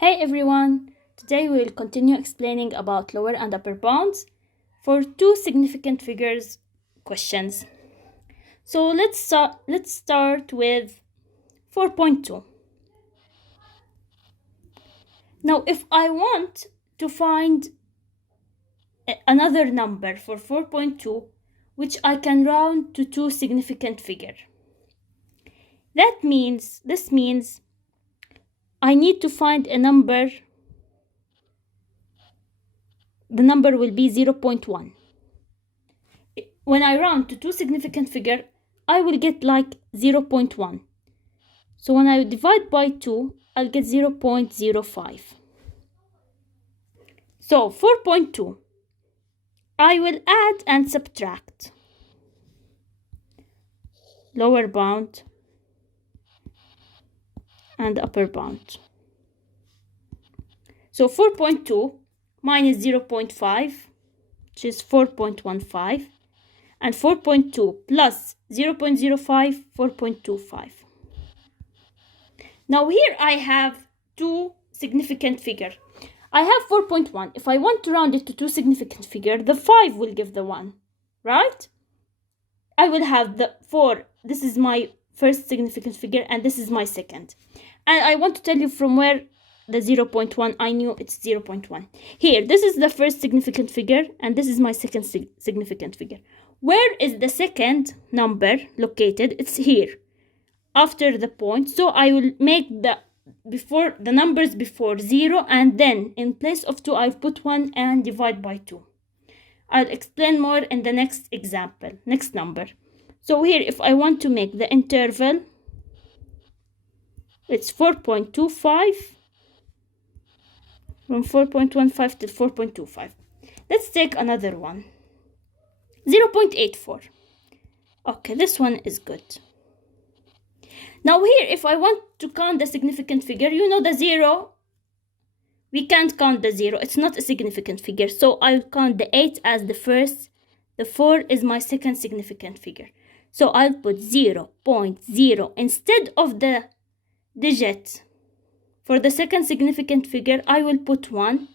Hey everyone! Today we will continue explaining about lower and upper bounds for two significant figures questions. So let's start with 4.2. Now if I want to find another number for 4.2 which I can round to two significant figure. This means I need to find a number. The number will be 0.1. When I round to two significant figure, I will get like 0.1. So when I divide by 2, I'll get 0.05. So 4.2, I will add and subtract. Lower bound and upper bound. So 4.2 minus 0.5, which is 4.15, and 4.2 plus 0.05, 4.25. Now here I have two significant figures. I have 4.1. If I want to round it to two significant figures, the 5 will give the 1, right? I will have the 4. This is my first significant figure and this is my second. And I want to tell you from where the 0.1, I knew it's 0.1. Here, this is the first significant figure and this is my second significant figure. Where is the second number located? It's here, after the point. So I will make the numbers before 0 and then in place of 2, I've put 1 and divide by 2. I'll explain more in the next example, next number. So here, if I want to make the interval, it's 4.25 from 4.15 to 4.25. Let's take another one. 0.84. Okay, this one is good. Now here, if I want to count the significant figure, you know the 0. We can't count the 0. It's not a significant figure. So I'll count the 8 as the first. The 4 is my second significant figure. So I'll put 0.0 instead of the digit. For the second significant figure, I will put 1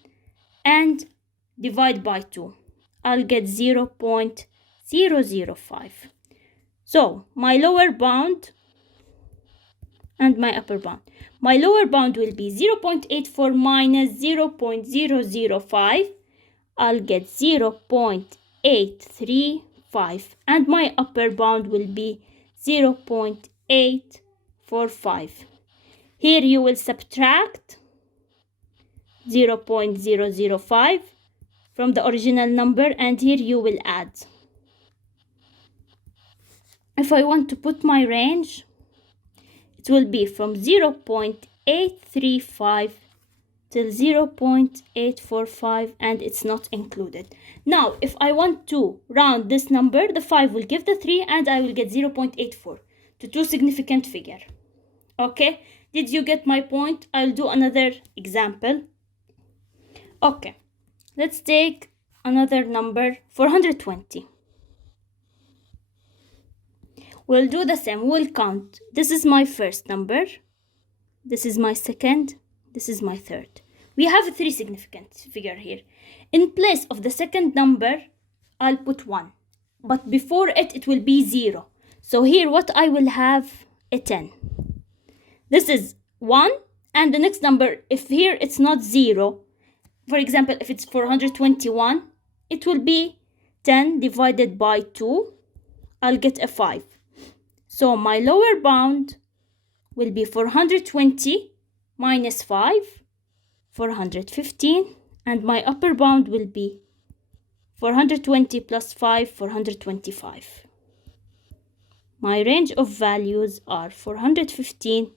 and divide by 2. I'll get 0.005. So my lower bound and my upper bound. My lower bound will be 0.84 minus 0.005. I'll get 0.835 and my upper bound will be 0.845. Here you will subtract 0.005 from the original number and here you will add. If I want to put my range, it will be from 0.835 till 0.845 and it's not included. Now, if I want to round this number, the 5 will give the 3 and I will get 0.84 to two significant figure. Okay, did you get my point? I'll do another example. Okay, let's take another number, 420. We'll do the same. We'll count. This is my first number. This is my second. This is my third. We have a three significant figure here. In place of the second number, I'll put 1. But before it, it will be 0. So here what I will have, a 10. This is 1. And the next number, if here it's not 0, for example, if it's 421, it will be 10 divided by 2. I'll get a 5. So my lower bound will be 420 minus 5, 415, and my upper bound will be 420 plus 5, 425. My range of values are 415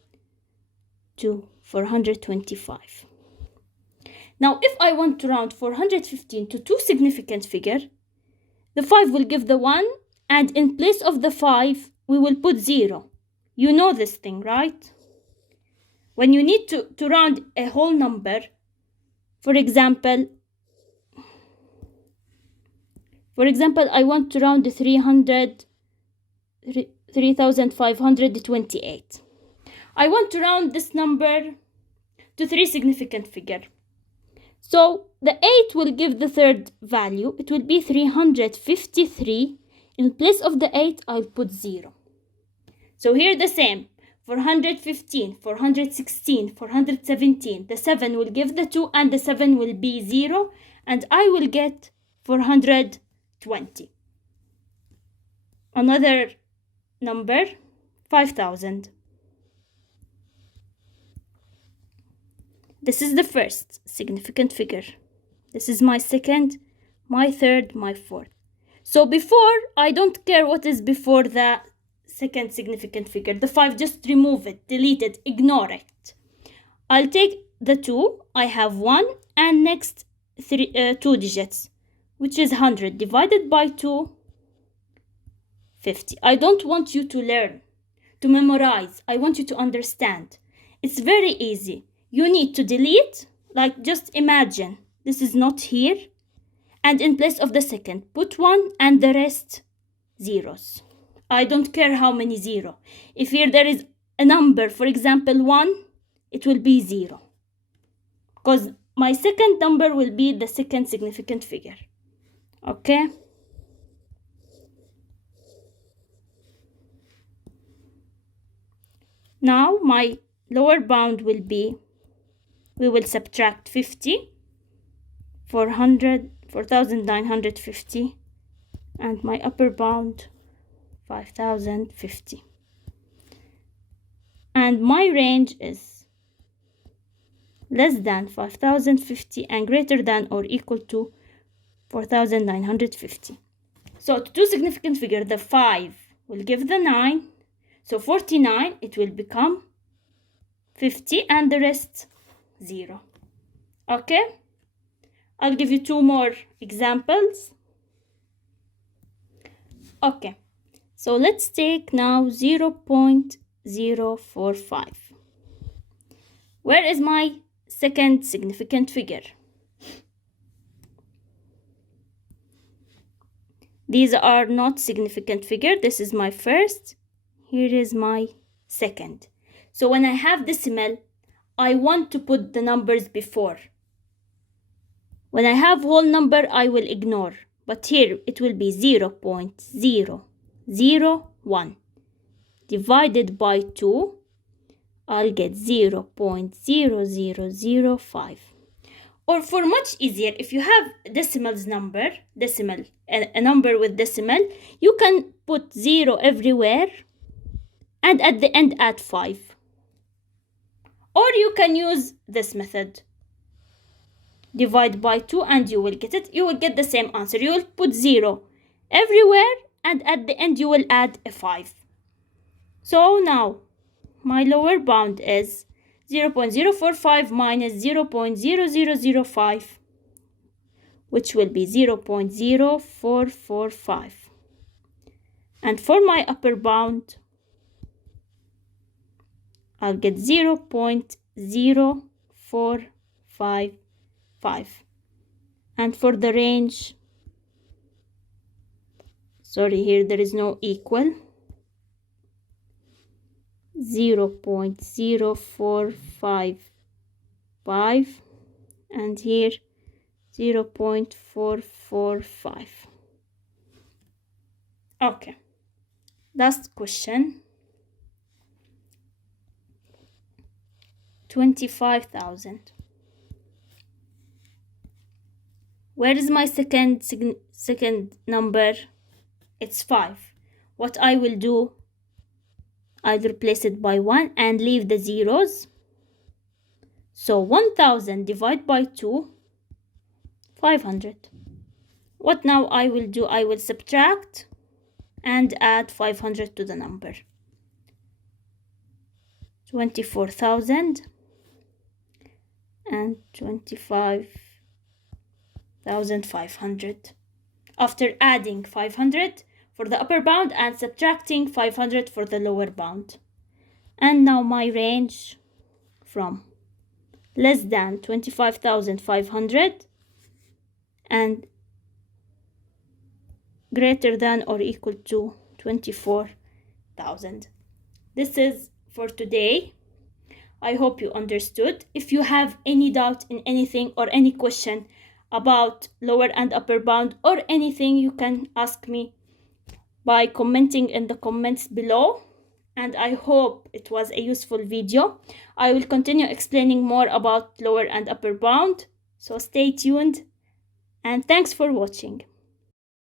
to 425. Now, if I want to round 415 to two significant figure, the 5 will give the 1, and in place of the 5, we will put 0. You know this thing, right? When you need to round a whole number, for example, I want to round 3,528. I want to round this number to 3 significant figure. So the 8 will give the third value. It will be 353. In place of the 8, I'll put 0. So here the same. 415, 416, 417. The 7 will give the 2 and the 7 will be 0. And I will get 420. Another number, 5,000. This is the first significant figure. This is my second, my third, my fourth. So before, I don't care what is before the second significant figure. The 5, just remove it, delete it, ignore it. I'll take the 2. I have 1 and next 2 digits, which is 100 divided by 2, 50. I don't want you to learn, to memorize. I want you to understand. It's very easy. You need to delete, like just imagine this is not here, and in place of the second put 1 and the rest zeros. I don't care how many 0. If here there is a number, for example 1, it will be 0, because my second number will be the second significant figure. Okay? Now my lower bound will be, we will subtract 50, 4,950, and my upper bound 5,050. And my range is less than 5,050 and greater than or equal to 4,950. So to 2 significant figure, the 5 will give the 9. So 49, it will become 50 and the rest 0. Okay? I'll give you 2 more examples. Okay. So let's take now 0.045. Where is my second significant figure? These are not significant figure. This is my first. Here is my second. So when I have decimal, I want to put the numbers before. When I have whole number, I will ignore. But here it will be 0.001 divided by 2. I'll get 0.0005. Or for much easier, if you have a number with decimal, you can put 0 everywhere and at the end add 5. Or you can use this method. Divide by 2 and you will get it. You will get the same answer. You will put 0 everywhere and at the end you will add a 5. So now my lower bound is 0.045 minus 0.0005, which will be 0.0445. And for my upper bound, I'll get 0.0455. And for the range, sorry, here there is no equal, 0.0455, and here 0.445. Okay, last question. 25,000. Where is my second number? It's 5. What I will do, I'll replace it by 1 and leave the zeros. So 1,000 divided by 2, 500. What now I will do, I will subtract and add 500 to the number. 24,000 and 25,500. After adding 500 for the upper bound and subtracting 500 for the lower bound. And now my range from less than 25,500 and greater than or equal to 24,000. This is for today. I hope you understood. If you have any doubt in anything or any question about lower and upper bound or anything, you can ask me by commenting in the comments below. And I hope it was a useful video. I will continue explaining more about lower and upper bound. So stay tuned and thanks for watching.